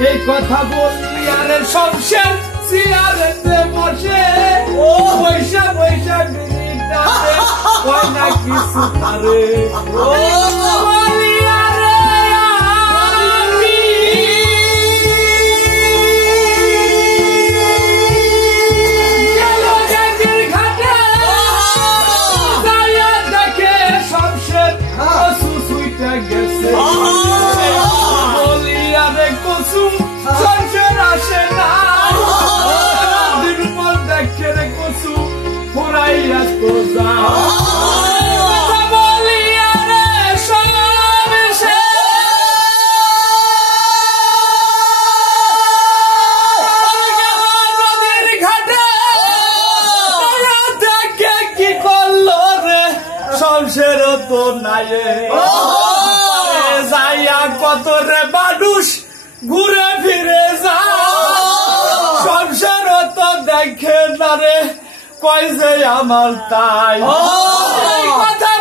এই কথা বললি আরে সংসার সিয়ারেতে বসে পয়সা পয়সা বিনিটাতে কই না কিছু পারে বলি আরে আমি গেল গাঙ্গের ঘাটে যাইয়া দেখে সংসার কসু সুইটা গেছে বলি আরে কসু সংসার আসে না দিন পর দেখে রে কসু ফুরাইয়া তো যা বলি আরে সবে নদীর ঘাটে দেখে কি করলো রে সংসার তো নাই যাইয়া কত রে মানুষ ঘুরে ফিরে যা সংসার তো দেখে না রে কই যে আমার তাই কথা